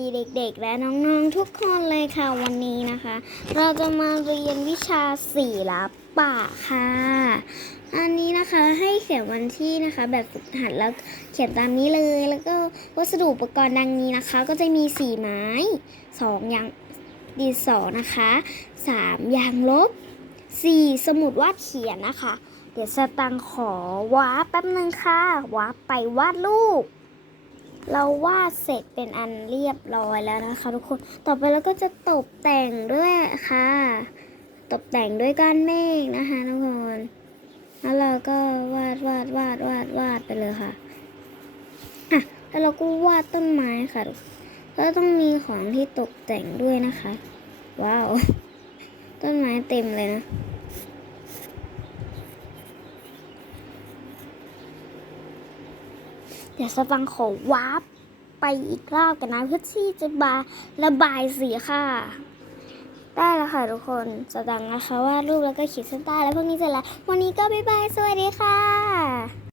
ดีเด็กๆ และน้องๆ ทุกคนเลยค่ะวันนี้นะคะ เราจะมาเรียนวิชาศิลปะค่ะ อันนี้นะคะให้เขียนวันที่นะคะ แบบฝึกหัดแล้วเขียนตามนี้เลยแล้วก็วัสดุอุปกรณ์ดังนี้นะคะ ก็จะมีสีไม้สองยางดินสอนะคะสามยางลบสี่สมุดวาดเขียนนะคะ เดี๋ยวสตังขอวาดแป๊บนึงค่ะวาไปวาดรูป เราวาดเสร็จเป็นอันเรียบร้อยแล้วนะคะทุกคน ต่อไปเราก็จะตกแต่งด้วยค่ะ ตกแต่งด้วยก้อนเมฆนะคะทุกคน แล้วเราก็วาดวาดวาดวาดวาดไปเลยค่ะ อะ แล้วเราก็วาดต้นไม้ค่ะ แล้วต้องมีของที่ตกแต่งด้วยนะคะ ว้าว ต้นไม้เต็มเลยนะ เดี๋ยวสฟังขอวาร์ปไปอีกรอบกันนะเพื่อที่จะบาระบายสีค่ะ ได้แล้วค่ะทุกคนสดังนะคะว่ารูปแล้วก็ขีดเส้นใต้แล้วพวกนี้เสร็จแล้ว วันนี้ก็บ๊ายบาย สวัสดีค่ะ